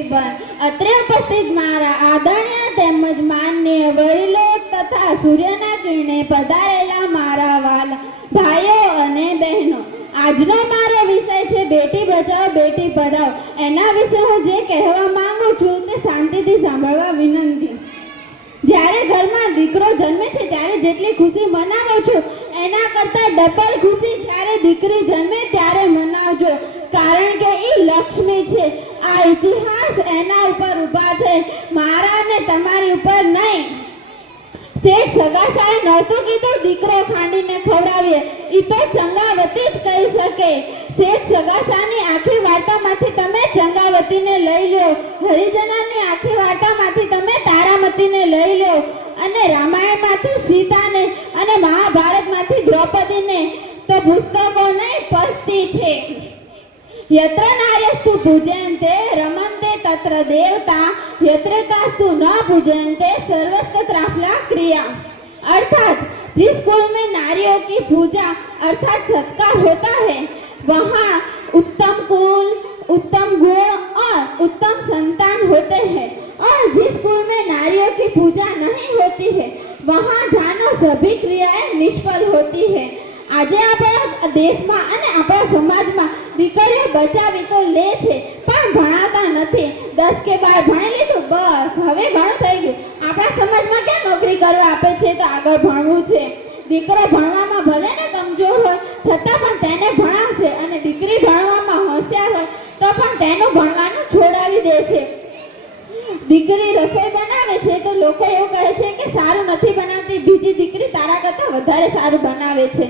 અત્રે ઉપસ્થિત મારા આદરણીય તેમજ માન્ય વડીલો તથા સૂર્યના કિરણે પધારેલા મારા વાલા ભાઈઓ અને બહેનો, આજનો મારો વિષય છે બેટી બચાવો બેટી પઢાઓ. એના વિશે હું જે કહેવા માંગુ છું તે શાંતિથી સાંભળવા વિનંતી. જ્યારે ઘરમાં દીકરો જન્મે છે ત્યારે જેટલી ખુશી મનાવો છો એના કરતાં ડબલ ખુશી જ્યારે દીકરી જન્મે ત્યારે મનાવજો, કારણ કે એ લક્ષ્મી છે. આ ઇતિહાસ એના ઉપર ઊભા છે, મારા ને તમારી ઉપર નહીં. શેઠ સગાસાએ નહોતું કીધું દીકરો ખાંડીને ખવડાવીએ, એ તો ચંગાવતી જ કહી શકે. શેઠ સગાસાની આખી વાર્તામાંથી તમે ચંગાવતીને લઈ લો, હરિજનાની આખી વાર્તામાંથી તમે તારામતીને લઈ લો, અને રામાયણમાંથી સીતાને અને મહાભારતમાંથી દ્રૌપદીને. તો પુસ્તકો નહીં પસ્તી છે. यत्र नार्यस्तु पूजन्ते रमन्ते तत्र देवता यत्र तास्तु न पूजन्ते सर्वस्तत्राफला क्रिया. अर्थात जिस कुल में नारियों की पूजा अर्थात सत्कार होता है वहाँ उत्तम कुल, उत्तम गुण और उत्तम संतान होते हैं, और जिस कुल में नारियों की पूजा नहीं होती है वहाँ जानो सभी क्रियाएं निष्फल होती है. આજે આપણા દેશમાં અને આપણા સમાજમાં દીકરીઓ બચાવી તો લે છે પણ ભણાવતા નથી. 10 કે 12 ભણી લીધું બસ હવે ઘણું થઈ ગયું. આપણા સમાજમાં ક્યાં નોકરી કરવા આપે છે? તો આગળ ભણવું છે. દીકરો ભણવામાં ભલે ને કમજોર હોય છતાં પણ તેને ભણાવશે, અને દીકરી ભણવામાં હોશિયાર હોય તો પણ તેનું ભણવાનું છોડાવી દેશે. દીકરી રસોઈ બનાવે છે તો લોકો એવું કહે છે કે સારું નથી બનાવતી, બીજી દીકરી તારા કરતાં વધારે સારું બનાવે છે,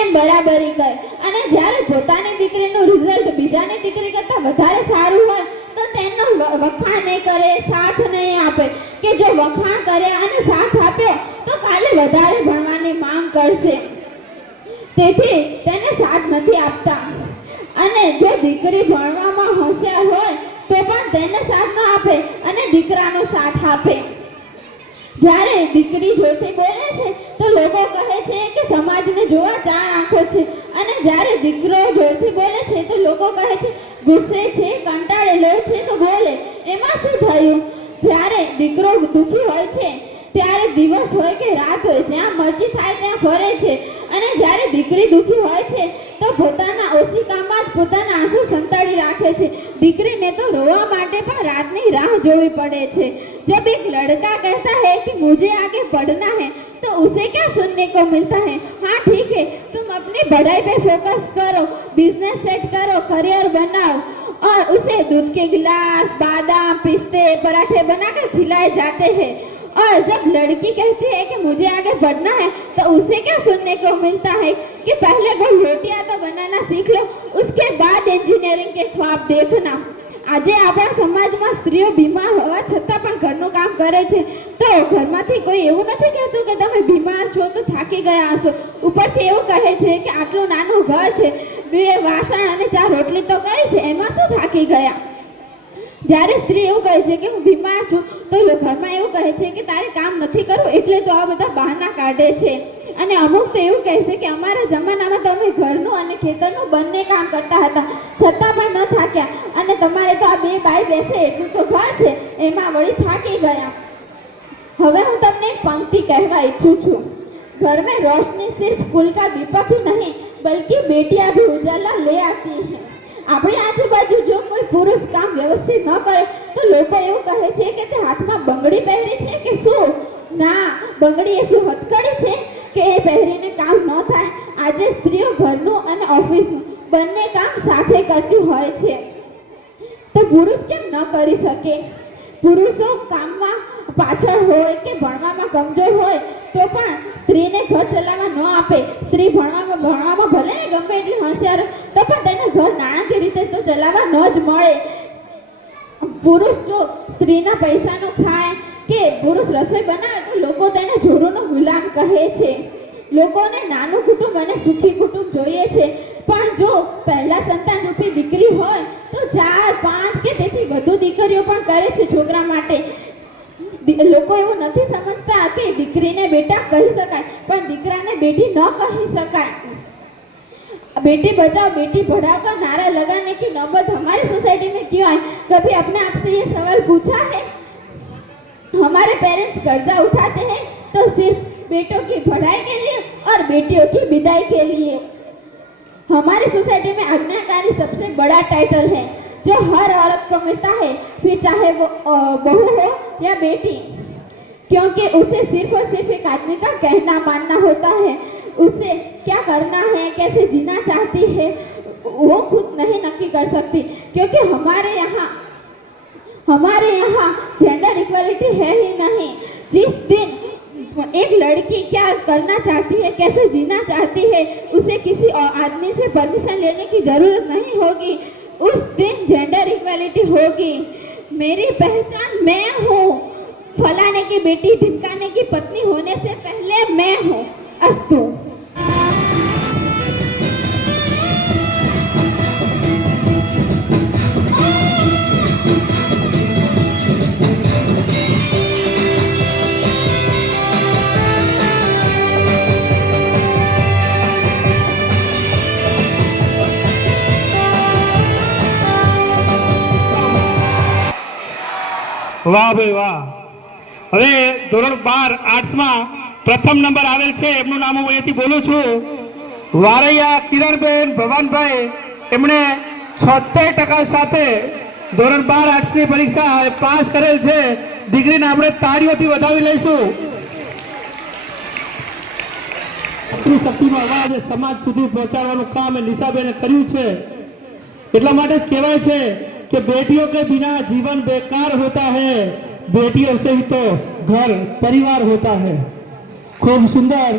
એમ બરાબરી કરે. અને જ્યારે પોતાની દીકરીનું રિઝલ્ટ બીજાની દીકરી કરતાં વધારે સારું હોય તો તેનો વખાણ નહીં કરે, સાથ નહીં આપે. કે જો વખાણ કર્યા અને સાથ આપ્યો તો કાલે વધારે ભણવાની માંગ કરશે, તેથી તેને સાથ નથી આપતા. અને જો દીકરી ભણવામાં હોશિયાર હોય તો પણ તેને સાથ ન આપે અને દીકરાનો સાથ આપે. જ્યારે દીકરી જોરથી બોલે છે તો લોકો કહે છે કે સમાજને જોવા 4 આંખો છે, અને જ્યારે દીકરો જોરથી બોલે છે તો લોકો કહે છે ગુસ્સે છે, કંટાળેલો છે તો બોલે. એમાં શું થયું? જ્યારે દીકરો દુઃખી હોય છે ત્યારે દિવસ હોય કે રાત હોય જ્યાં મરજી થાય ત્યાં ફરે છે, અને જ્યારે દીકરી દુઃખી હોય છે તો પોતાના ઓશિકામાં જ પોતાના આંસુ સંતાડી રાખે છે. દીકરીને તો રોવા માટે પણ રાતની રાહ જોવી પડે છે. जब एक लड़का कहता है कि मुझे आगे बढ़ना है तो उसे क्या सुनने को मिलता है? हाँ ठीक है, तुम अपनी पढ़ाई पे फोकस करो, बिजनेस सेट करो, करियर बनाओ. और उसे दूध के गिलास, बादाम, पिस्ते, पराठे बनाकर खिलाए जाते हैं. और जब लड़की कहती है कि मुझे आगे बढ़ना है तो उसे क्या सुनने को मिलता है कि पहले को रोटियां तो बनाना सीख लो, उसके बाद इंजीनियरिंग के ख्वाब देखना. આજે આપણા સમાજમાં સ્ત્રીઓ બીમાર હોવા છતાં પણ ઘરનું કામ કરે છે, તો ઘરમાંથી કોઈ એવું નથી કહેતું કે તમે બીમાર છો તો થાકી ગયા હશો. ઉપરથી એવું કહે છે કે આટલું નાનું ઘર છે, 2 વાસણ અને 4 રોટલી તો કરી છે, એમાં શું થાકી ગયા? જ્યારે સ્ત્રી એવું કહે છે કે હું બીમાર છું તો ઘરમાં એવું કહે છે કે તારે કામ નથી કરવું એટલે તો આ બધા બહાના કાઢે છે. અને અમુક તો એવું કહે છે કે અમારા જમાનામાં તો અમે ઘરનું અને ખેતરનું બંને કામ કરતા હતા છતાં પણ ન થાક્યા, અને તમારે તો આ 2 બાઈ બેસે એટલું તો ઘર છે એમાં વળી થાકી ગયા. હવે હું તમને એક પંક્તિ કહેવા ઈચ્છું છું. घर में रोशनी सिर्फ कुल का दीपक ही नहीं बल्कि बेटियां भी उजाला ले आती है. આપણી આજુબાજુ જો કોઈ પુરુષ કામ વ્યવસ્થિત ન કરે તો લોકો એવું કહે છે કે તે હાથમાં બંગડી પહેરી છે કે શું? ના, બંગડી એ શું હથકડી છે કે એ પહેરીને કામ ન થાય? આજે સ્ત્રીઓ ઘરનું અને ઓફિસનું બંને કામ સાથે કરતી હોય છે, તો પુરુષ કેમ ન કરી શકે? પુરુષો કામમાં પાછળ હોય કે ભણવામાં કમજોર હોય તો પણ સ્ત્રીને ઘર ચલાવવા ન આપે. સ્ત્રી ભણવામાં ભલે ને ગમે એટલી હોશિયાર તો પણ તેને ઘર નાણાકીય રીતે તો ચલાવવા ન જ મળે. પુરુષ જો સ્ત્રીના પૈસાનું ખાય કે પુરુષ રસોઈ બનાવે તો લોકો તેને જોરોનો ગુલામ કહે છે. લોકોને નાનું કુટુંબ અને સુખી કુટુંબ જોઈએ છે, પણ જો પહેલા સંતાન રૂપી દીકરી હોય તો 4, 5 કે તેથી વધુ દીકરીઓ પણ કરે છે છોકરા માટે. લોકો એવું નથી સમજતા કે દીકરીને બેટા કહી શકાય પણ દીકરાને બેટી ન કહી શકાય. बेटी बचाओ बेटी पढ़ाओ का नारा लगाने की नौबत हमारी सोसाइटी में क्यों आई? कभी अपने आप से ये कर्जा उठाते हैं तो सिर्फ बेटों की पढ़ाई के लिए और बेटियों की विदाई के लिए। हमारी सोसाइटी में आज्ञाकारी सबसे बड़ा टाइटल है जो हर औरत को मिलता है, फिर चाहे वो बहू हो या बेटी, क्योंकि उसे सिर्फ और सिर्फ एक आदमी का कहना मानना होता है। उसे क्या करना है, कैसे जीना चाहती है, वो खुद नहीं नक्की कर सकती, क्योंकि हमारे यहाँ जेंडर इक्वलिटी है ही नहीं। जिस दिन एक लड़की क्या करना चाहती है, कैसे जीना चाहती है, उसे किसी आदमी से परमिशन लेने की जरूरत नहीं होगी, उस दिन जेंडर इक्वलिटी होगी। मेरी पहचान मैं हूँ, फलाने की बेटी ढिमकाने की पत्नी होने से पहले मैं हूँ। अस्तु। વાહ ભાઈ વાહ। હવે ધોરણ 12 આર્ટ્સમાં પ્રથમ નંબર આવેલ છે, એમનું નામ હું અહીંથી બોલું છું, વારૈયા કિરણબેન ભવાનભાઈ। એમણે 76% સાથે ધોરણ 12 આર્ટ્સની પરીક્ષા પાસ કરેલ છે। ડિગ્રીને આપણે તાળીઓથી વધાવી લઈશું। શક્તિનો અવાજ સમાજ સુધી પહોંચાડવાનું કામ એ નિશાબેને કર્યું છે। એટલા માટે જ કહેવાય છે कि बेटियों के बिना जीवन बेकार होता है, बेटियों से ही तो घर परिवार होता है। खूब सुंदर।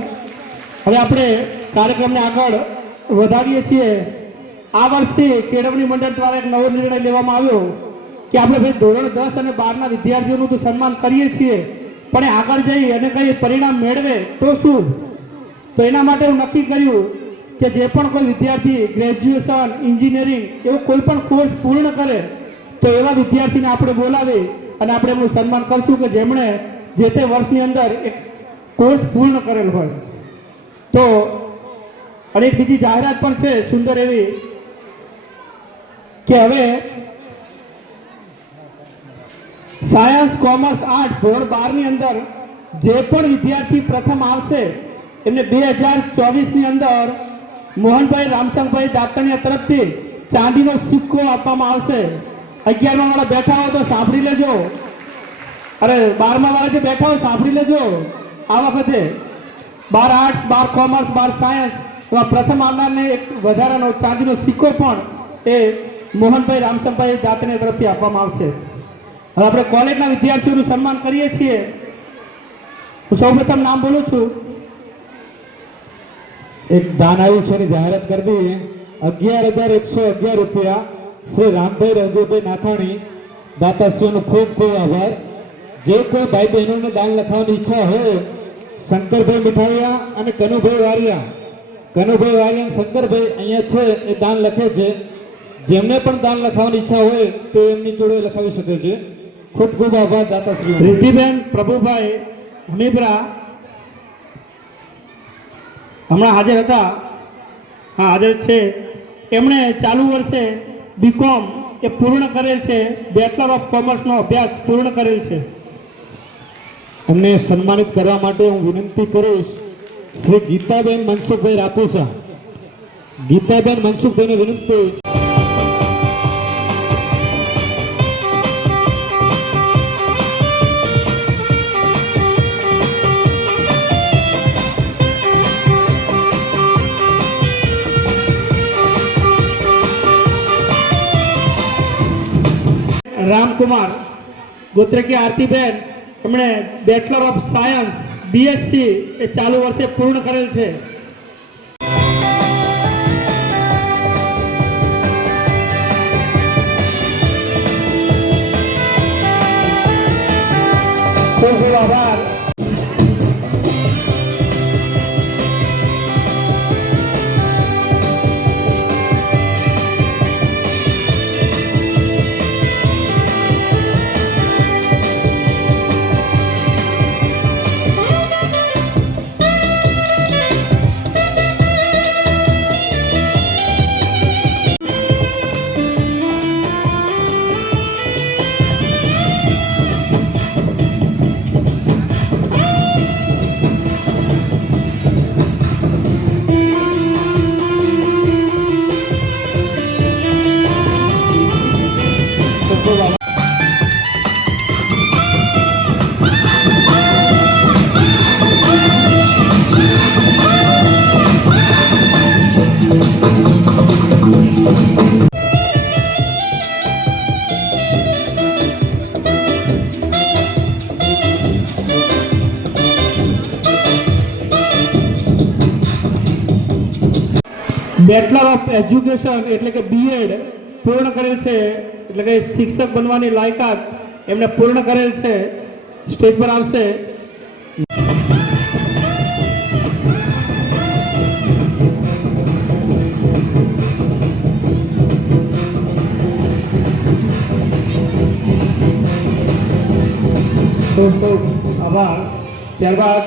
હવે આપણે કાર્યક્રમને આગળ વધારીએ છીએ। આ વર્ષથી કેળવણી મંડળ દ્વારા એક નવો નિર્ણય લેવામાં આવ્યો કે આપણે ભાઈ ધોરણ 10 અને 12ના વિદ્યાર્થીઓનું તો સન્માન કરીએ છીએ, પણ આગળ જઈ અને કંઈ પરિણામ મેળવે તો શું? તો એના માટે હું નક્કી કર્યું કે જે પણ કોઈ વિદ્યાર્થી ગ્રેજ્યુએશન, એન્જિનિયરિંગ એવો કોઈ પણ કોર્સ પૂર્ણ કરે તો એવા વિદ્યાર્થીને આપણે બોલાવી અને આપણે એમનું સન્માન કરશું કે જેમણે જે તે વર્ષની અંદર એક કોર્સ પૂર્ણ કરેલ હોય। તો અને એક બીજી જાહેરાત પણ છે સુંદર એવી કે હવે સાયન્સ, કોમર્સ, આર્ટ્સ ધોરણ 12ની અંદર જે પણ વિદ્યાર્થી પ્રથમ આવશે એમને 2024ની અંદર મોહનભાઈ રામસંગભાઈ દાતણિયા તરફથી ચાંદીનો સિક્કો આપવામાં આવશે। 11મા વાળા બેઠા હોય તો સાંભળી લેજો, અરે 12મા વાળા જે બેઠા હોય સાંભળી લેજો। આ વખતે 12 આર્ટ્સ, 12 કોમર્સ, 12 સાયન્સ એવા પ્રથમ આવનારને એક વધારાનો ચાંદીનો સિક્કો પણ એ મોહનભાઈ રામસંગભાઈ દાતણિયા તરફથી આપવામાં આવશે। હવે આપણે કોલેજના વિદ્યાર્થીઓનું સન્માન કરીએ છીએ। હું સૌપ્રથમ નામ બોલું છું। एक दान आयु છે જાહેરાત કરી દી। 11,111 રૂપિયા શ્રી રામભાઈ રંજુભાઈ નાથાણી દાતાશ્રીનો ખૂબ ખૂબ આભાર। જે કોઈ ભાઈ બહેનોને દાન લખાવવાની ઈચ્છા હોય, શંકરભાઈ મીઠાઈયા અને કનુભાઈ વારિયા અને શંકરભાઈ અહીંયા છે, એ દાન લખે છે। જેમને પણ દાન લખાવવાની ઈચ્છા હોય તે એમની જોડે લખાવી શકે છે। ખૂબ ખૂબ આભાર દાતાશ્રી। રિદ્ધિબેન પ્રભુભાઈ હમીબરા હમણાં હાજર હતા, હા હાજર છે। એમણે ચાલુ વર્ષે બીકોમ એ પૂર્ણ કરેલ છે, બેચલર ઓફ કોમર્સનો અભ્યાસ પૂર્ણ કરેલ છે। એમને સન્માનિત કરવા માટે હું વિનંતી કરીશ શ્રી ગીતાબેન મનસુખભાઈ રાપુસા। ગીતાબેન મનસુખભાઈને વિનંતી। રામકુમાર ગોત્રેકી આરતીબેન એમણે બેચલર ઓફ સાયન્સ બીએસસી એ ચાલુ વર્ષે પૂર્ણ કરેલ છે। ખૂબ ખૂબ આભાર। બેચલર ઓફ એજ્યુકેશન એટલે કે બીએડ પૂર્ણ કરેલ છે, એટલે કે શિક્ષક બનવાની લાયકાત એમને પૂર્ણ કરેલ છે, સ્ટેજ પર આવશે. ખૂબ ખૂબ આભાર. ત્યારબાદ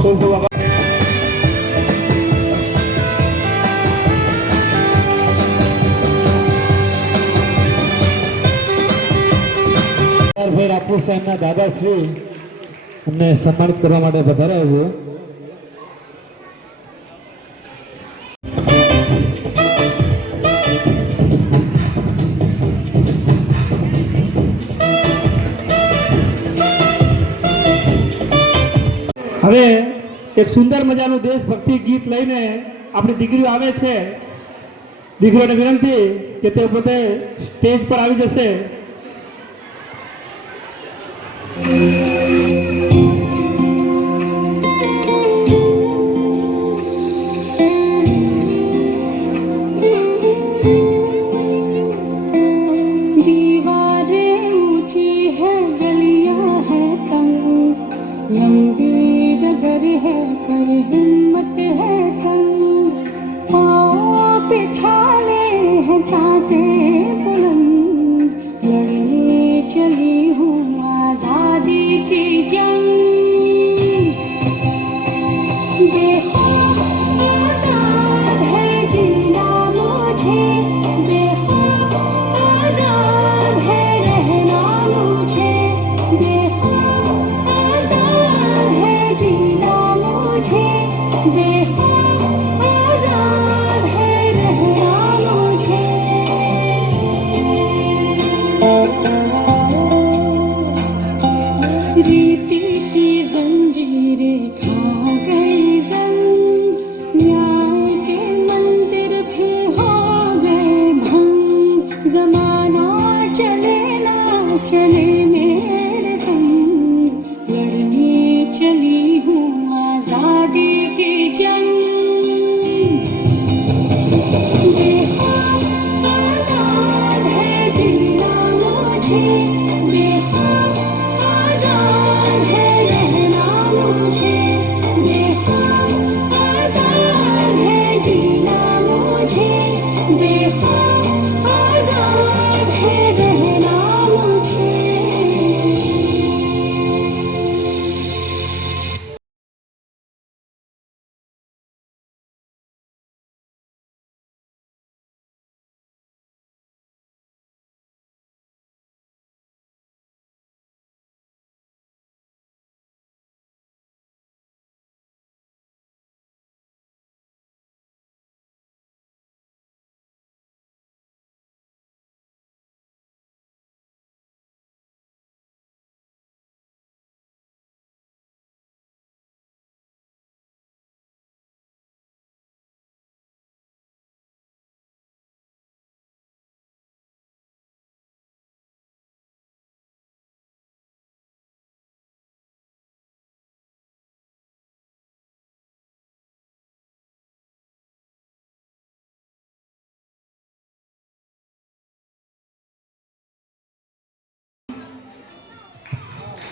ખૂબ ખૂબ આભાર. ભાઈ રાપુર સાહેબના દાદાશ્રી અમને સન્માનિત કરવા માટે પધાર્યા છે. હવે એક સુંદર મજાનું દેશભક્તિ ગીત લઈને આપણી દીકરીઓ આવે છે. દીકરીઓને વિનંતી કે તે પોતે સ્ટેજ પર આવી જશે. दीवारें ऊंची है, गलियां है तंग, लंबी डगर है पर हिम्मत है संग, पाँव पे छाले है सांसें बुलंद, लड़ने चली हूँ आजादी की जंग, बेखौफ आजाद है जीना मुझे, बेखौफ आजाद है रहना मुझे, बेखौफ आजाद है जीना मुझे, बेखौफ आजाद है रहना मुझे. रीति की जंजीरें खा गई जंग, न्याय के मंदिर भी हो गए भंग, जमाना चले ना चले मेरे संग, लड़ने चली हूँ आजादी की जंग, बेखौफ आजाद है जीना मुझे, बेखौफ आजाद है रहना मुझे, बेखौफ आजाद है जीना मुझे, बेखौफ आजाद है रहना मुझे.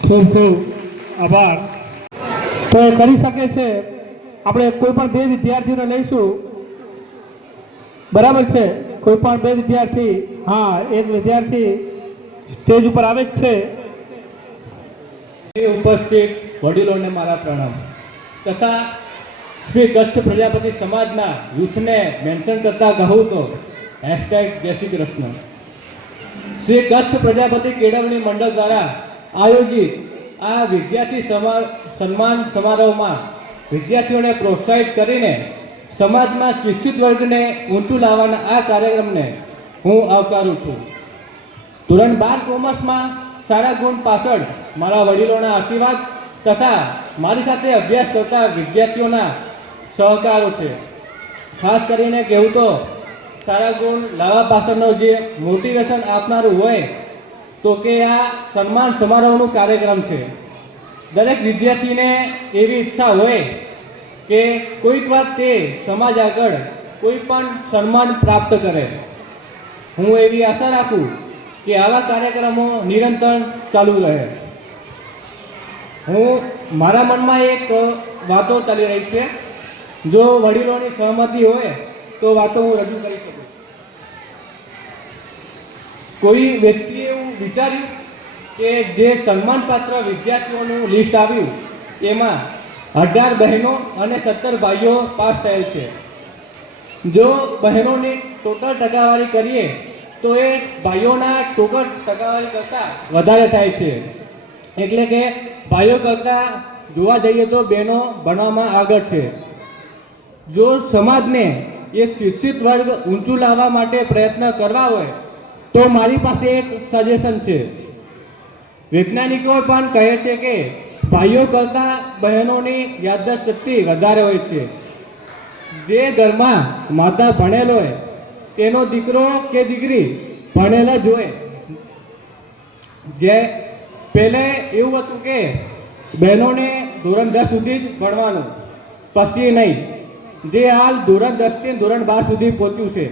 ખૂબ ખૂબ આભાર. તો એ કરી શકે છે. આપણે કોઈ પણ બે વિદ્યાર્થીઓને લઈશું, બરાબર છે? કોઈ પણ બે વિદ્યાર્થી, હા, એક વિદ્યાર્થી સ્ટેજ ઉપર આવે જ છે. ઉપસ્થિત વડીલોને મારા પ્રણામ તથા શ્રી કચ્છ પ્રજાપતિ સમાજના યુથને મેન્શન કરતા કહું તો #જય શ્રી કૃષ્ણ. શ્રી કચ્છ પ્રજાપતિ કેળવણી મંડળ દ્વારા આયોજિત આ વિદ્યાર્થી સન્માન સમારોહમાં વિદ્યાર્થીઓને પ્રોત્સાહિત કરીને સમાજમાં શિક્ષિત વર્ગને ઊંચું લાવવાના આ કાર્યક્રમને હું આવકારું છું. ધોરણ 12 કોમર્સમાં સારા ગુણ પાછળ મારા વડીલોના આશીર્વાદ તથા મારી સાથે અભ્યાસ કરતા વિદ્યાર્થીઓના સહકારો છે. ખાસ કરીને કહેવું તો સારા ગુણ લાવવા પાછળનો જે મોટિવેશન આપનારું હોય તો કે આ સન્માન સમારોહનું કાર્યક્રમ છે. દરેક વિદ્યાર્થીને એવી ઈચ્છા હોય કે કોઈક વાર તે સમાજ આગળ કોઈ પણ સન્માન પ્રાપ્ત કરે. હું એવી આશા રાખું કે આવા કાર્યક્રમો નિરંતર ચાલુ રહે. હું મારા મનમાં એક વાતો ચાલી રહી છે, જો વડીલોની સહમતિ હોય તો વાતો હું રજૂ કરી શકું. કોઈ વ્યક્તિએ એવું વિચાર્યું કે જે સન્માનપાત્ર વિદ્યાર્થીઓનું લિસ્ટ આવ્યું એમાં 18 બહેનો અને 17 ભાઈઓ પાસ થયેલ છે. જો બહેનોની ટોટલ ટકાવારી કરીએ તો એ ભાઈઓના ટોટલ ટકાવારી કરતાં વધારે થાય છે. એટલે કે ભાઈઓ કરતાં જોવા જઈએ તો બહેનો ભણવામાં આગળ છે. જો સમાજને એ શિક્ષિત વર્ગ ઊંચું લાવવા માટે પ્રયત્ન કરવા હોય તો મારી પાસે એક સજેશન છે. વૈજ્ઞાનિકો પણ કહે છે કે ભાઈઓ કરતાં બહેનોની યાદદાસ્ત શક્તિ વધારે હોય છે. જે ઘરમાં માતા ભણેલ હોય તેનો દીકરો કે દીકરી ભણેલ જ હોય. જે પહેલે એવું હતું કે બહેનોને ધોરણ 10 સુધી જ ભણવાનું, પછી નહીં. જે હાલ ધોરણ 10 થી ધોરણ 12 સુધી પહોંચ્યું છે.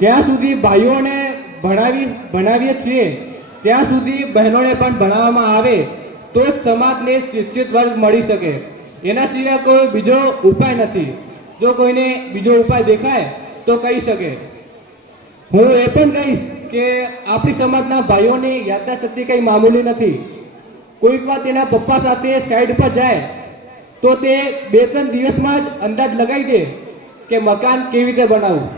જ્યાં સુધી ભાઈઓને ભણાવીએ છીએ ત્યાં સુધી બહેનોને પણ ભણાવવામાં આવે તો જ સમાજને શિક્ષિત વર્ગ મળી શકે. એના સિવાય કોઈ બીજો ઉપાય નથી. જો કોઈને બીજો ઉપાય દેખાય તો કહી શકે. હું એ પણ કહીશ કે આપણી સમાજના ભાઈઓની યાદદાસ્ત શક્તિ કંઈ મામૂલી નથી. કોઈક વાર તેના પપ્પા સાથે સાઈડ પર જાય તો તે 2-3 દિવસમાં જ અંદાજ લગાવી દે કે મકાન કેવી રીતે બનાવવું.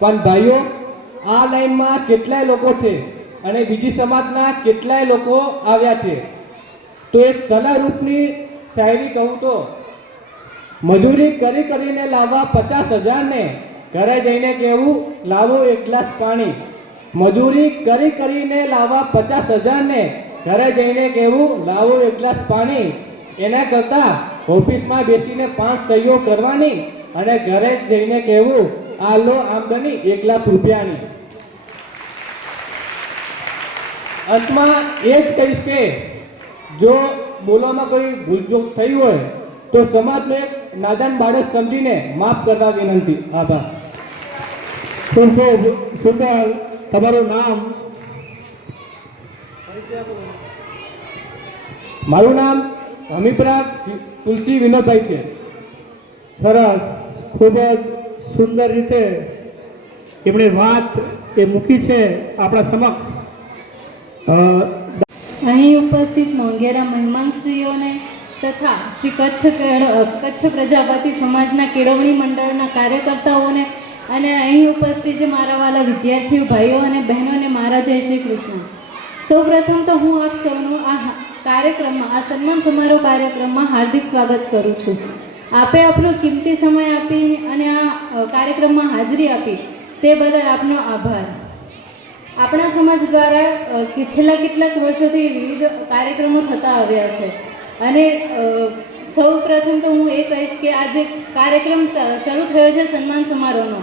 પણ ભાઈઓ, આ લાઈનમાં કેટલાય લોકો છે અને બીજી સમાજના કેટલાય લોકો આવ્યા છે. તો એ સલાહ રૂપની શાયરી કહું તો, મજૂરી કરીને લાવવા 50,000 ને ઘરે જઈને કહેવું લાવો એક ગ્લાસ પાણી. મજૂરી કરીને લાવવા 50,000 ને ઘરે જઈને કહેવું લાવો એક ગ્લાસ પાણી. એના કરતાં ઓફિસમાં બેસીને 5 સહીઓ કરવાની અને ઘરે જઈને કહેવું આ લો આમદની 1 લાખ રૂપિયાની. અંતમાં એ જ કહીશ કે જો બોલવામાં કોઈ ભૂલચૂક થઈ હોય તો સમાજનો એક નાદાન બાળક સમજીને માફ કરવા વિનંતી. આભાર. ખૂબ ખૂબ સુંદર. તમારું નામ? મારું નામ હમીપરા તુલસી વિનોદભાઈ છે. સરસ. ખૂબ જ સુંદર રીતે એમણે વાત એ મૂકી છે આપણા સમક્ષ. અહીં ઉપસ્થિત મોંઘેરા મહેમાનશ્રીઓને તથા શ્રી કચ્છ પ્રજાપતિ સમાજના કેળવણી મંડળના કાર્યકર્તાઓને અને અહીં ઉપસ્થિત જે મારા વાલા વિદ્યાર્થીઓ ભાઈઓ અને બહેનોને મારા જય શ્રી કૃષ્ણ. સૌપ્રથમ તો હું આપ સૌનું આ કાર્યક્રમમાં, આ સન્માન સમારોહ કાર્યક્રમમાં હાર્દિક સ્વાગત કરું છું. આપે આપણો કિંમતી સમય આપી અને આ કાર્યક્રમમાં હાજરી આપી તે બદલ આપનો આભાર. આપણા સમાજ દ્વારા છેલ્લા કેટલાક વર્ષોથી વિવિધ કાર્યક્રમો થતા આવ્યા છે અને સૌ પ્રથમ તો હું એ કહીશ કે આ જે કાર્યક્રમ શરૂ થયો છે સન્માન સમારોહનો,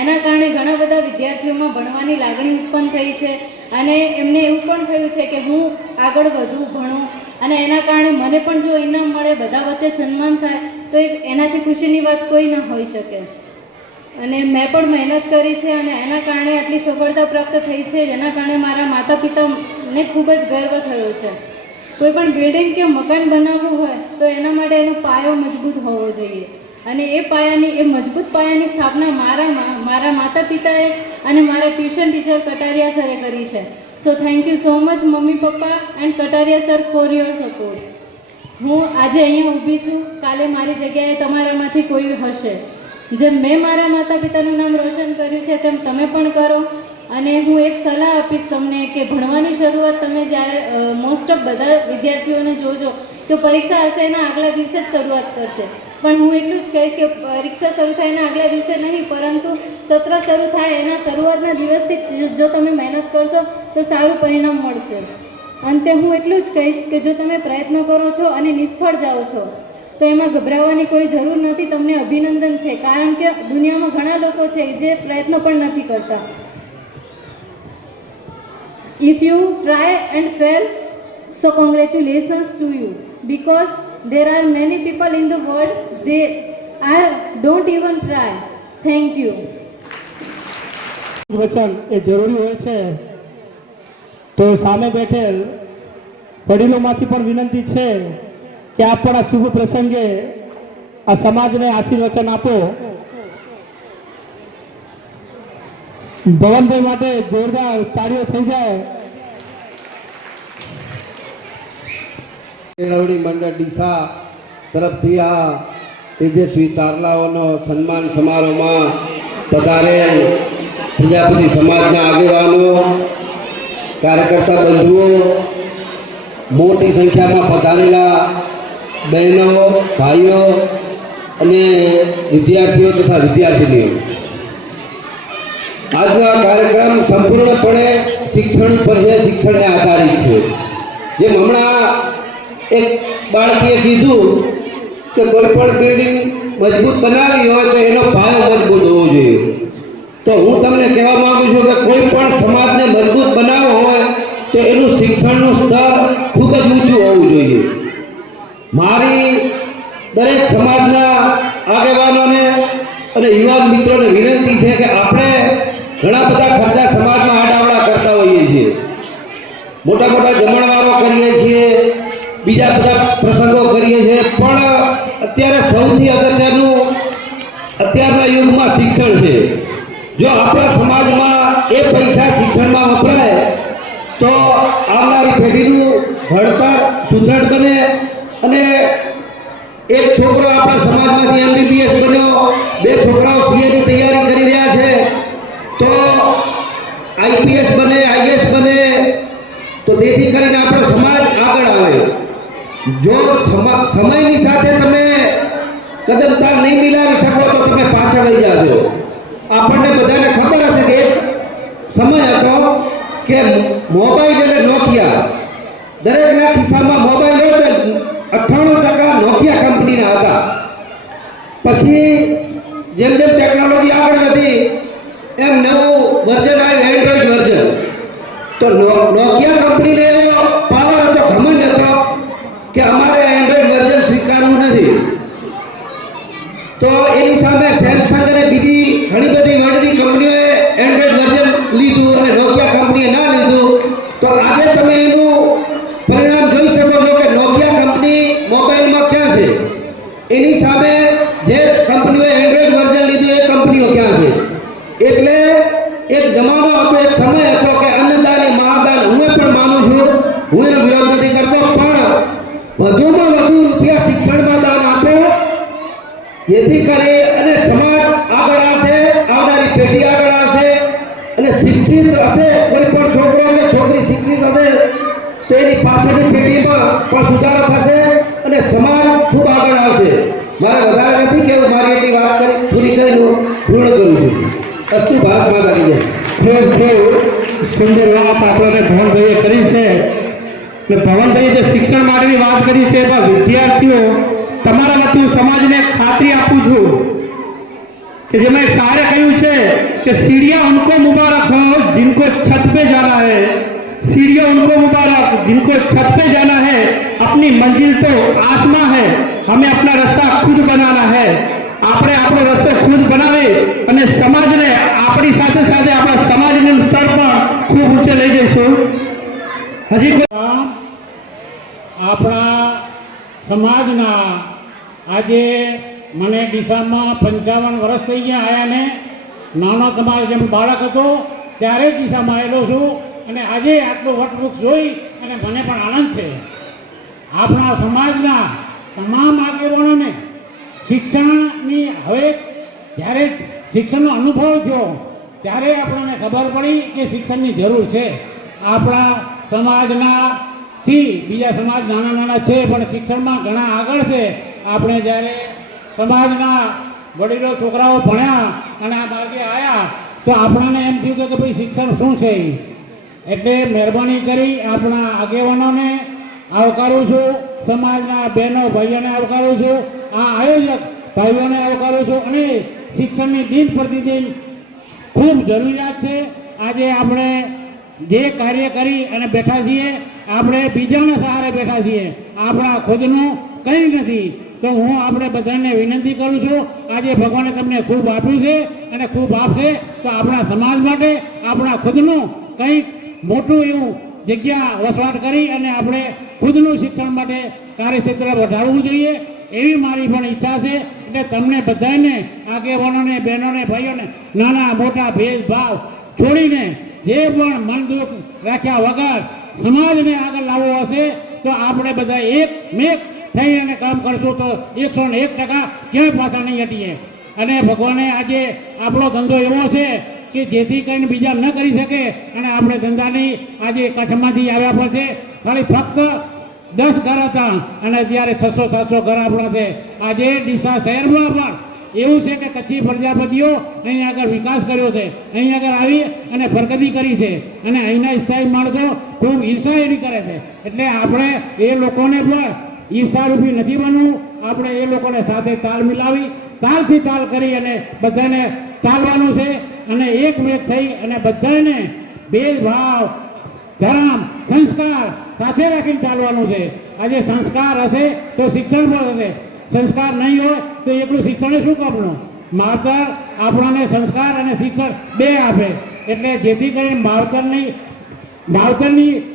એના કારણે ઘણા બધા વિદ્યાર્થીઓમાં ભણવાની લાગણી ઉત્પન્ન થઈ છે અને એમને એવું પણ થયું છે કે હું આગળ વધું, ભણું અને એના કારણે મને પણ જો ઇનામ મળે, બધા વચ્ચે સન્માન થાય તો એનાથી ખુશીની વાત કોઈ ન હોઈ શકે. અને મેં પણ મહેનત કરી છે અને એના કારણે આટલી સફળતા પ્રાપ્ત થઈ છે, જેના કારણે મારા માતા પિતાને ખૂબ જ ગર્વ થયો છે. કોઈ પણ બિલ્ડિંગ કે મકાન બનાવવું હોય તો એના માટે એનો પાયો મજબૂત હોવો જોઈએ અને એ મજબૂત પાયાની સ્થાપના મારા માતા પિતાએ અને મારા ટ્યુશન ટીચર કટારિયા સરે કરી છે. So thank you so much mummy papa and Kataria sir for your support. હું આજે અહીંયા ઊભી છું, કાલે મારી જગ્યાએ તમારામાંથી કોઈ હશે. જેમ મેં મારા માતા પિતાનું નામ રોશન કર્યું છે તેમ તમે પણ કરો. અને હું એક સલાહ આપીશ તમને કે ભણવાની શરૂઆત તમે જ્યારે મોસ્ટ ઓફ બધા વિદ્યાર્થીઓને જોજો કે પરીક્ષા હશે એના આગલા દિવસે જ શરૂઆત કરશે. પણ હું એટલું જ કહીશ કે પરીક્ષા શરૂ થાય એના આગલા દિવસે નહીં, પરંતુ સત્ર શરૂ થાય એના શરૂઆતના દિવસથી જો તમે મહેનત કરશો તો સારું પરિણામ મળશે. અંતે હું એટલું જ કહીશ કે જો તમે પ્રયત્ન કરો છો અને નિષ્ફળ જાઓ છો તો એમાં ગભરાવાની કોઈ જરૂર નથી. તમને અભિનંદન છે, કારણ કે દુનિયામાં ઘણા લોકો છે જે પ્રયત્નો પણ નથી કરતા. If you try and fail, so congratulations to you, because there are many people in the world, they don't even try. Thank you. વચન એ જરૂરી હોય છે, તો સામે બેઠેલ વડીલોમાંથી પણ વિનંતી છે કે આપ પણ આ શુભ પ્રસંગે આ સમાજને આશીર્વચન આપો. ભવનભાઈ માટે જોરદાર તાળીઓ થઈ જાય. કેળવણી મંડળ ડીસા તરફથી આ તેજસ્વી તારલાઓનો સન્માન સમારોહમાં પધારેલ પ્રજાપતિ સમાજના આગેવાનો, કાર્યકર્તા બંધુઓ, મોટી સંખ્યામાં પધારેલા બહેનો, ભાઈઓ અને વિદ્યાર્થીઓ તથા વિદ્યાર્થીનીઓ, આજનો આ કાર્યક્રમ સંપૂર્ણપણે શિક્ષણ પર છે, શિક્ષણને આધારિત છે. જેમ હમણાં એક બાળકીએ કીધું કે કોઈ પણ બિલ્ડિંગ મજબૂત બનાવી હોય તો એનો પાયો મજબૂત હોવો જોઈએ. તો હું તમને કહેવા માંગુ છું કે કોઈ પણ સમાજને મજબૂત બનાવવો હોય તો એનું શિક્ષણનું સ્તર ખૂબ જ ઊંચું હોવું જોઈએ. મારી દરેક સમાજના આગેવાનોને અને યુવાન મિત્રોને વિનંતી છે કે આપણે ઘણા બધા ખર્ચા સમાજમાં આડાવડા કરતા હોઈએ છીએ, મોટા મોટા જમણવારો કરીએ છીએ, બીજા બધા પ્રસંગો કરીએ છીએ, પણ અત્યારે સૌથી અગત્યનું અત્યારના યુગમાં શિક્ષણ છે. જો આપણા સમાજમાં એ પૈસા શિક્ષણમાં વપરાય તો આવનારી પેઢીનું ભણતર સુદૃઢ બને અને એક છોકરો આપણા સમાજમાંથી MBBS બન્યો, 2 છોકરાઓ CAની તૈયારી કરી રહ્યા છે, તો IPS બને, IS બને, તો તેથી કરીને આપણો સમાજ આગળ આવે. જો સમયની સાથે તમે કદમતાલ નહીં મિલાવી શકો તો તમે પાછળ રહી જાજો. આપણને બધાને ખબર હશે કે એક સમય હતો કે મોબાઈલ એટલે નોકિયા, દરેકના ખિસ્સામાં મોબાઈલ હોય તો 98% નોકિયા કંપનીના હતા. પછી જેમ જેમ ટેકનોલોજી આગળ વધી એમ નવું વર્ઝન આવ્યું, એન્ડ્રોઈડ વર્ઝન. તો નોકિયા કંપનીને એવો પાવર હતો, ઘમંડ હતો કે અમારે એન્ડ્રોઈડ વર્ઝન સ્વીકારવું નથી. તો એની સામે સેમસંગ અને બીજી ઘણી બધી વર્લ્ડની કંપનીઓએ એન્ડ્રોઈડ વર્ઝન લીધું અને નોકિયા કંપનીએ ના લીધું. તો આજે તમે એનું પરિણામ જોઈ શકો છો કે નોકિયા કંપની મોબાઈલમાં ક્યાં છે, એની સામે જે કંપનીઓએ એન્ડ્રોઈડ વર્ઝન લીધું એ કંપનીઓ ક્યાં છે. એટલે એક જમાનો હતો, એક સમય હતો કે અન્નદાન એ મહાદાન. હું પણ માનું છું, હું એનો વિરોધ નથી કરતો, પણ વધુમાં વધુ રૂપિયા શિક્ષણમાં દાન આપો, જેથી કરી અને સમાજ આગળ આવશે, આવનારી પેઢી આગળ આવશે અને શિક્ષિત હશે. કોઈ પણ છોકરો કે છોકરી શિક્ષિત હશે તો એની પાછળની પેઢીમાં પણ સુધારો થશે અને સમાજ ખૂબ આગળ આવશે. મારે વધારે નથી કહેવું, મારી એટલી વાત પૂરી કરીને પૂર્ણ કરું છું. અસ્તુ ભારત માતા કી જય. ખૂબ સુંદર વાત આપણને ભવનભાઈએ કરી છે. એટલે ભવનભાઈએ જે શિક્ષણ માટેની વાત કરી છે એમાં વિદ્યાર્થીઓ તમારા વતી હું સમાજને ખાતરી આપું છું कि જેમાં એક સારે કહ્યું છે કે सीढ़ियां उनको मुबारक हो जिनको छत पे जाना है, सीढ़ियां उनको मुबारक जिनको छत पे जाना है, अपनी मंजिल तो आसमां है, हमें अपना रास्ता खुद बनाना है. આપણે આપણો રસ્તો ખુદ બનાવી અને સમાજને આપણી સાથે સાથે આપણા સમાજનું સ્તર પણ ખૂબ ઊંચે લઈ જઈશું. હજી આપણા સમાજના આજે મને ડીસામાં 55 વર્ષ થઈ ગયા આયા ને. નાનો સમાજ જેમ બાળક હતો ત્યારે જ ડીસામાં આવેલો છું અને આજે આટલું વટવૃક્ષ જોઈ અને મને પણ આનંદ છે. આપણા સમાજના તમામ આગેવાનોને શિક્ષણની હવે જ્યારે શિક્ષણનો અનુભવ થયો ત્યારે આપણને ખબર પડી કે શિક્ષણની જરૂર છે. આપણા સમાજનાથી બીજા સમાજ નાના નાના છે પણ શિક્ષણમાં ઘણા આગળ છે. આપણે જ્યારે સમાજના વડીલો છોકરાઓ ભણ્યા અને આ માર્ગે આવ્યા તો આપણને એમ થયું કે ભાઈ શિક્ષણ શું છે. એટલે મહેરબાની કરી આપણા આગેવાનોને આવકારું છું, સમાજના બહેનો ભાઈઓને આવકારું છું, આ આયોજક ભાઈઓને આવકારું છું અને શિક્ષણની દિન પ્રતિદિન ખૂબ જરૂરિયાત છે. આજે આપણે જે કાર્ય કરી અને બેઠા છીએ, આપણે બીજાના સહારે બેઠા છીએ, આપણા ખુદનું કંઈ નથી. તો હું આપણે બધાને વિનંતી કરું છું, આજે ભગવાને તમને ખૂબ આપ્યું છે અને ખૂબ આપશે, તો આપણા સમાજ માટે આપણા ખુદનું કંઈક મોટું એવું જગ્યા વસવાટ કરી અને આપણે ખુદનું શિક્ષણ માટે કાર્યક્ષેત્ર વધારવું જોઈએ, એવી મારી પણ ઈચ્છા છે. એટલે તમને બધાને, આગેવાનોને, બહેનોને, ભાઈઓને, નાના મોટા ભેદભાવ છોડીને જે પણ મન દુઃખ રાખ્યા વગર સમાજને આગળ લાવવો હશે તો આપણે બધા એકમેક થઈ અને કામ કરશું તો 101% ક્યાંય પાછા નહીં હટીએ. અને ભગવાને આજે આપણો ધંધો એવો છે કે જેથી કંઈને બીજા ન કરી શકે અને આપણે ધંધાની આજે કચ્છમાંથી આવ્યા પછી ખાલી ફક્ત 10 ઘર હતા અને અત્યારે 600-700 ઘર આપણા છે. આજે ડીસા શહેરમાં પણ એવું છે કે કચ્છી પ્રજાપતિઓ અહીં આગળ વિકાસ કર્યો છે, અહીં આગળ આવી અને પ્રગતિ કરી છે અને અહીંના સ્થાયી માણસો ખૂબ ઈર્ષાએડી કરે છે. એટલે આપણે એ લોકોને પણ ઈર્ષારૂપી નથી બનવું, આપણે એ લોકોને સાથે તાલ મિલાવી તાલથી તાલ કરી અને બધાને ચાલવાનું છે અને એકમેક થઈ અને બધાને ભેદભાવ, ધર્મ, સંસ્કાર સાથે રાખીને ચાલવાનું છે. આજે સંસ્કાર હશે તો શિક્ષણ પણ હશે, સંસ્કાર નહીં હોય તો એકલું શિક્ષણ શું કામનું? માવતર આપણને સંસ્કાર અને શિક્ષણ બે આપે, એટલે જેથી કરીને માવતરની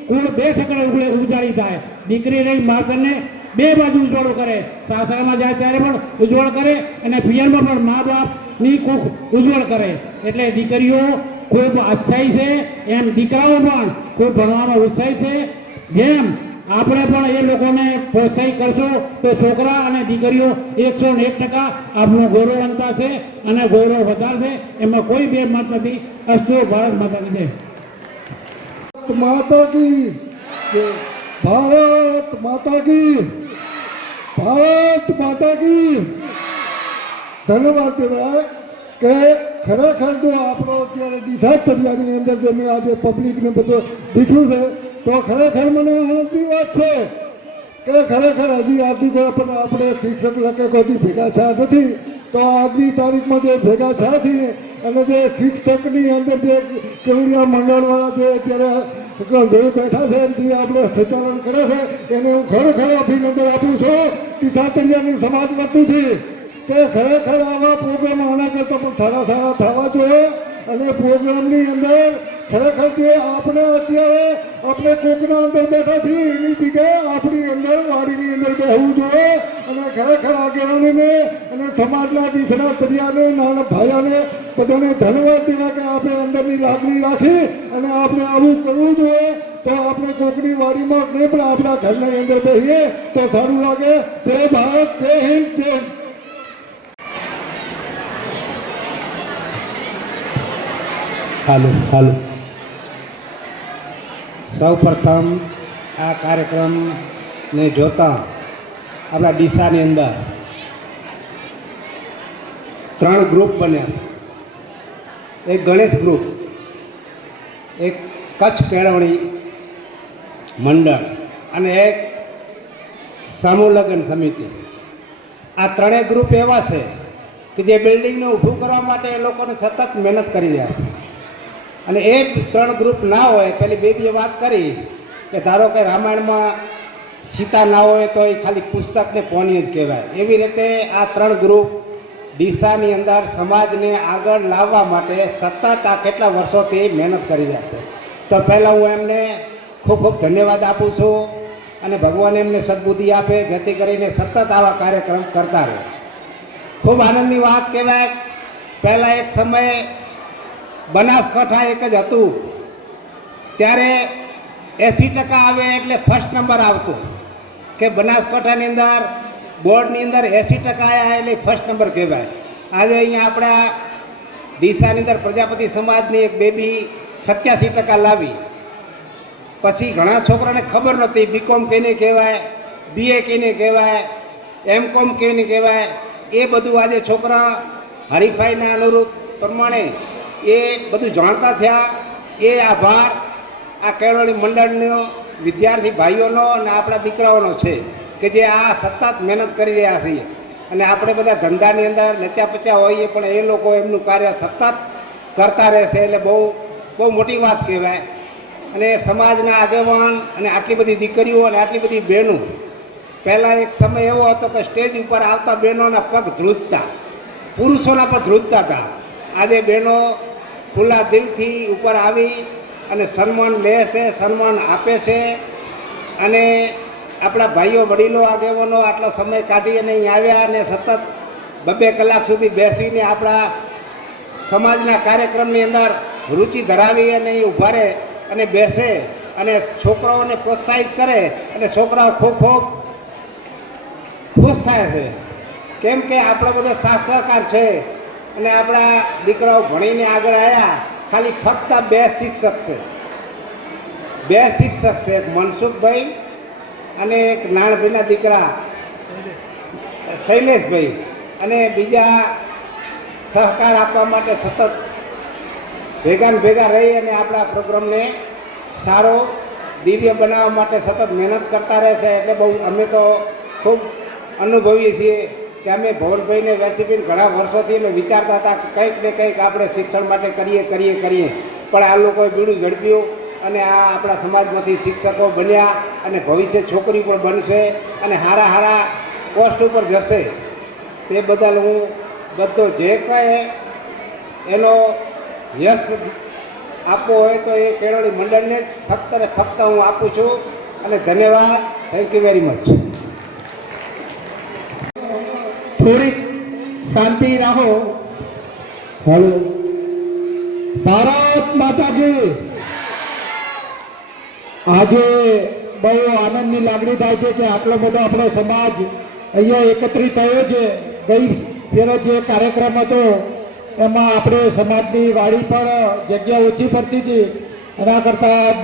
કુળ 2 ઠકડે ઉજાળી થાય. દીકરી રહી માવતરને 2 બાજુ ઉજ્જવળ કરે, સાસરામાં જાય ત્યારે પણ ઉજ્જવળ કરે અને પિયરમાં પણ મા બાપની કુખ ઉજ્જવળ કરે. એટલે દીકરીઓ ખૂબ ઉત્સાહી છે, એમ દીકરાઓ પણ ખૂબ ભણવામાં ઉત્સાહી છે. જેમ આપણે પણ એ લોકોને પ્રોત્સાહિત કરશું તો છોકરા અને દીકરીઓ 101% આપણું ગૌરવવંતા છે અને ગૌરવ વધારશે, એમાં કોઈ બે મત નથી. અસ્તુ ભારત માતા કી જય. माता की भारत माता की धन्यवाद देवराय કે ખરેખર જો આપણો અત્યારે ડીસા તળિયાની અંદર જે મેં આજે પબ્લિકને બધું દીખ્યું છે તો ખરેખર મને આનંદની વાત છે કે ખરેખર હજી આજની કોઈ પણ આપણે શિક્ષક લખે કોઈ ભેગા થયા નથી, તો આજની તારીખમાં જે ભેગા થયા છીએ અને જે શિક્ષકની અંદર જે કેવડિયા મંડળવાળા જે અત્યારે જે બેઠા છે જે આપણે સંચાલન કરે છે એને હું ખરેખર અભિનંદન આપું છું ડીસા તળિયાની સમાજ વતીથી કે ખરેખર આવા પ્રોગ્રામ આના કરતાં પણ સારા થવા જોઈએ. અને પ્રોગ્રામની અંદર ખરેખર જે આપણે અત્યારે આપણે કોકના અંદર બેઠા છીએ એની જગ્યાએ આપણી અંદર વાડીની અંદર બેસવું જોઈએ અને ખરેખર આગેવાનીને અને સમાજના ડીસા તળિયાને નાના ભાઈઓને બધાને ધન્યવાદ દેવા કે આપણે અંદરની લાગણી રાખી અને આપણે આવું કરવું જોઈએ. તો આપણે કોકની વાડીમાં નહીં પણ આપણા ઘરની અંદર બેસીએ તો સારું લાગે. જય ભારત, જય હિન્દ, જય હાલો સૌ પ્રથમ આ કાર્યક્રમને જોતા આપણા ડીસાની અંદર 3 ગ્રુપ બન્યા છે. એક ગણેશ ગ્રુપ, એક કચ્છ કેળવણી મંડળ અને એક સમૂહ લગ્ન સમિતિ. આ 3 ગ્રુપ એવા છે કે જે બિલ્ડિંગને ઊભું કરવા માટે એ લોકોને સતત મહેનત કરી રહ્યા છે. અને એ 3 ગ્રુપ ના હોય, પેલી બેબીએ વાત કરી કે ધારો કે રામાયણમાં સીતા ના હોય તો એ ખાલી પુસ્તકને પોની જ કહેવાય, એવી રીતે આ 3 ગ્રુપ ડીસાની અંદર સમાજને આગળ લાવવા માટે સતત આ કેટલા વર્ષોથી મહેનત કરી રહ્યા છે. તો પહેલાં હું એમને ખૂબ ખૂબ ધન્યવાદ આપું છું અને ભગવાન એમને સદબુદ્ધિ આપે જેથી કરીને સતત આવા કાર્યક્રમ કરતા રહે. ખૂબ આનંદની વાત કહેવાય. પહેલાં એક સમયે બનાસકાંઠા એક જ હતું, ત્યારે 80% આવે એટલે ફર્સ્ટ નંબર આવતો કે બનાસકાંઠાની અંદર બોર્ડની અંદર 80% આવ્યા એટલે ફર્સ્ટ નંબર કહેવાય. આજે અહીંયા આપણા ડીસાની અંદર પ્રજાપતિ સમાજની એક બેબી 87% લાવી. પછી ઘણા છોકરાને ખબર નહોતી બીકોમ કેને કહેવાય, બીએ કેને કહેવાય, એમકોમ કેને કહેવાય. એ બધું આજે છોકરા હરીફાઈના અનુરૂપ પ્રમાણે એ બધું જાણતા થયા. એ આભાર આ કેળવણી મંડળનો વિદ્યાર્થી ભાઈઓનો અને આપણા દીકરાઓનો છે કે જે આ સતત મહેનત કરી રહ્યા છીએ. અને આપણે બધા ધંધાની અંદર લચ્યા પચ્યા હોઈએ પણ એ લોકો એમનું કાર્ય સતત કરતા રહેશે એટલે બહુ બહુ મોટી વાત કહેવાય. અને સમાજના આગેવાન અને આટલી બધી દીકરીઓ અને આટલી બધી બહેનો, પહેલાં એક સમય એવો હતો કે સ્ટેજ ઉપર આવતા બહેનોના પગ ધ્રુજતા, પુરુષોના પગ ધ્રુજતા હતા. આજે બહેનો ખુલ્લા દિલથી ઉપર આવી અને સન્માન લે છે, સન્માન આપે છે. અને આપણા ભાઈઓ વડીલો આગેવાનો આટલો સમય કાઢી અને અહીં આવ્યા અને સતત 2 કલાક સુધી બેસીને આપણા સમાજના કાર્યક્રમની અંદર રુચિ ધરાવી અને અહીં ઊભા રહે અને બેસે અને છોકરાઓને પ્રોત્સાહિત કરે અને છોકરાઓ ખૂબ ખૂબ ખુશ થાય છે. કેમ કે આપણો બધો સાથ સહકાર છે અને આપણા દીકરાઓ ભણીને આગળ આવ્યા. ખાલી ફક્ત 2 શિક્ષક છે, 2 શિક્ષક છે, એક મનસુખભાઈ અને એક નાણભાઈના દીકરા શૈલેષભાઈ, અને બીજા સહકાર આપવા માટે સતત ભેગા રહી અને આપણા પ્રોગ્રામને સારો દિવ્ય બનાવવા માટે સતત મહેનત કરતા રહેશે. એટલે બહુ અમે તો ખૂબ અનુભવીએ છીએ કે અમે ભવનભાઈને વેચીને ઘણા વર્ષોથી અમે વિચારતા હતા કે કંઈક ને કંઈક આપણે શિક્ષણ માટે કરીએ પણ આ લોકોએ બીડું ઝડપ્યું અને આ આપણા સમાજમાંથી શિક્ષકો બન્યા અને ભવિષ્ય છોકરી પણ બનશે અને સારા પોસ્ટ ઉપર જશે. તે બદલ હું બધો જે કહે એનો યશ આપવો હોય તો એ કેળવણી મંડળને જ ફક્ત ને ફક્ત હું આપું છું. અને ધન્યવાદ. Thank you very much. થોડીક શાંતિ રાખો. હાલો, ભારત માતા કી. આજે બહુ આનંદની લાગણી થાય છે કે આટલો બધો આપણો સમાજ અહીંયા એકત્રિત થયો છે. ગઈ ફેરો જે કાર્યક્રમ હતો એમાં આપણે સમાજની વાડી પર જગ્યા ઓછી પડતી હતી, એના કરતાં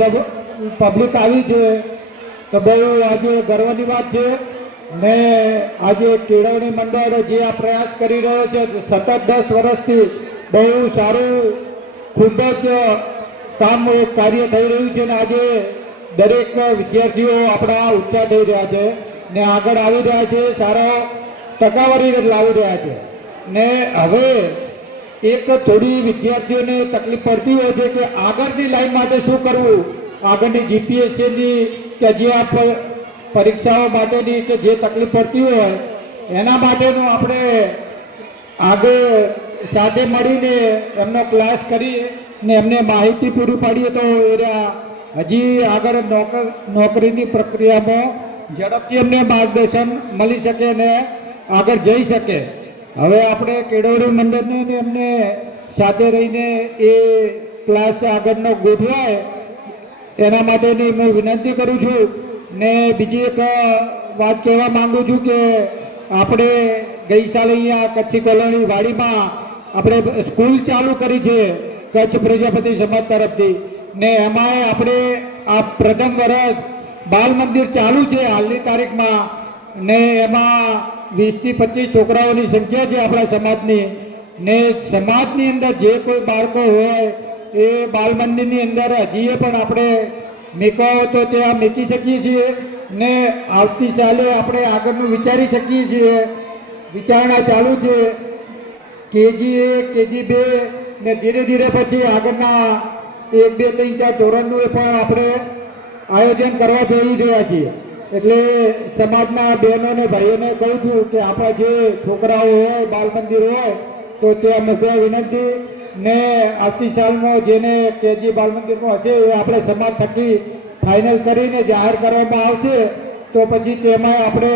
પબ્લિક આવી છે તો બહુ આજે ગર્વની વાત છે. ને આજે કેળવણી મંડળ જે આ પ્રયાસ કરી રહ્યો છે સતત 10 વર્ષથી બહુ સારું ખૂબ જ કાર્ય થઈ રહ્યું છે. ને આજે દરેક વિદ્યાર્થીઓ આપણા ઊંચા થઈ રહ્યા છે ને આગળ આવી રહ્યા છે, સારો ટકાવારી લાવી રહ્યા છે. ને હવે એક થોડી વિદ્યાર્થીઓને તકલીફ પડતી હોય છે કે આગળની લાઈન માટે શું કરવું, આગળની જીપીએસસીની કે જે આ પરીક્ષાઓ માટેની કે જે તકલીફ પડતી હોય એના માટેનું આપણે આગળ સાથે મળીને એમનો ક્લાસ કરીએ ને એમને માહિતી પૂરી પાડીએ તો એ હજી આગળ નોકરીની પ્રક્રિયામાં ઝડપથી એમને માર્ગદર્શન મળી શકે ને આગળ જઈ શકે. હવે આપણે કેળવણી મંડળને એમને સાથે રહીને એ ક્લાસ આગળનો ગોઠવાય એના માટેની હું વિનંતી કરું છું. ને બીજી એક વાત કહેવા માંગુ છું કે આપણે ગઈ સાલે અહીંયા કચ્છી કોલોની વાડીમાં આપણે સ્કૂલ ચાલુ કરી છે કચ્છ પ્રજાપતિ સમાજ તરફથી. ને એમાંય આપણે આ પ્રથમ વર્ષ બાલ મંદિર ચાલુ છે હાલની તારીખમાં. ને એમાં 20 થી 25 છોકરાઓની સંખ્યા છે આપણા સમાજની. ને સમાજની અંદર જે કોઈ બાળકો હોય એ બાલ મંદિરની અંદર હજીએ પણ આપણે મેકાઓ તો ત્યાં મેકી શકીએ છીએ. ને આવતી સાલે આપણે આગળનું વિચારી શકીએ છીએ. વિચારણા ચાલુ છે KG 1, KG 2 ને ધીરે ધીરે પછી આગળના 1, 2, 3, 4 ધોરણનું એ પણ આપણે આયોજન કરવા જઈ રહ્યા છીએ. એટલે સમાજના બહેનો અને ભાઈઓને કહું છું કે આપણા જે છોકરાઓ હોય બાલ મંદિર હોય તો ત્યાં મૂકવા વિનંતી. ને આવતી સાલમાં જેને KG બાલ મંદિરમાં હશે એ આપણે સમાજ થકી ફાઇનલ કરીને જાહેર કરવામાં આવશે. તો પછી તેમાં આપણે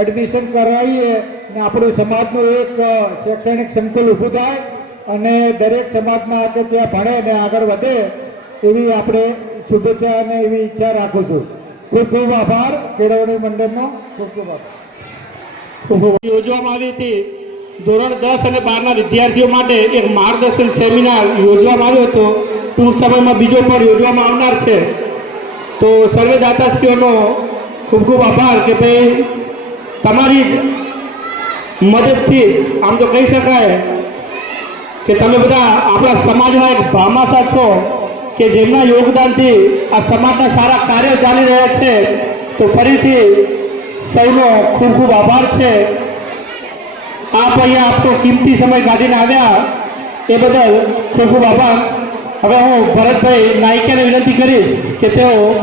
એડમિશન કરાવીએ ને આપણું સમાજનું એક શૈક્ષણિક સંકુલ ઊભું થાય અને દરેક સમાજના કે ત્યાં ભણે ને આગળ વધે એવી આપણે શુભેચ્છા અને એવી ઈચ્છા રાખું છું. ખૂબ ખૂબ આભાર કેળવણી મંડળનો. ખૂબ ખૂબ આભાર. યોજવામાં આવી હતી ધોરણ 10 અને 12ના વિદ્યાર્થીઓ માટે એક માર્ગદર્શન સેમિનાર યોજવામાં આવ્યો હતો. ટૂંક સમયમાં બીજો પણ યોજવામાં આવનાર છે. તો સર્વે દાતાશ્રીઓનો ખૂબ ખૂબ આભાર કે ભાઈ તમારી જ મદદથી આમ તો કહી શકાય કે તમે બધા આપણા સમાજના એક ભામાસા છો કે જેમના યોગદાનથી આ સમાજના સારા કાર્યો ચાલી રહ્યા છે. તો ફરીથી સૌનો ખૂબ ખૂબ આભાર છે. આપ અહીંયા આપનો કિંમતી સમય કાઢીને આવ્યા એ બદલ ખૂબ ખૂબ આભાર. હવે હું ભરતભાઈ નાયકેને વિનંતી કરીશ કે તેઓ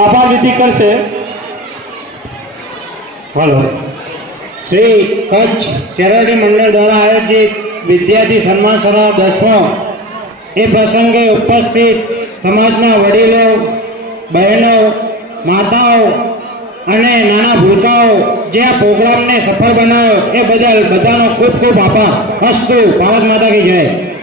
આભાર વિધિ કરશે. હલો. શ્રી કચ્છ ચેરિટી મંડળ દ્વારા આયોજિત વિદ્યાર્થી સન્માન સમારોહ 10મો એ પ્રસંગે ઉપસ્થિત સમાજના વડીલો, બહેનો, માતાઓ અને નાના ભૂલકાઓ જે આ પ્રોગ્રામને સફળ બનાવ્યો એ બદલ બધાનો ખૂબ ખૂબ આભાર. અસ્તુ. ભારત માતા કી જય.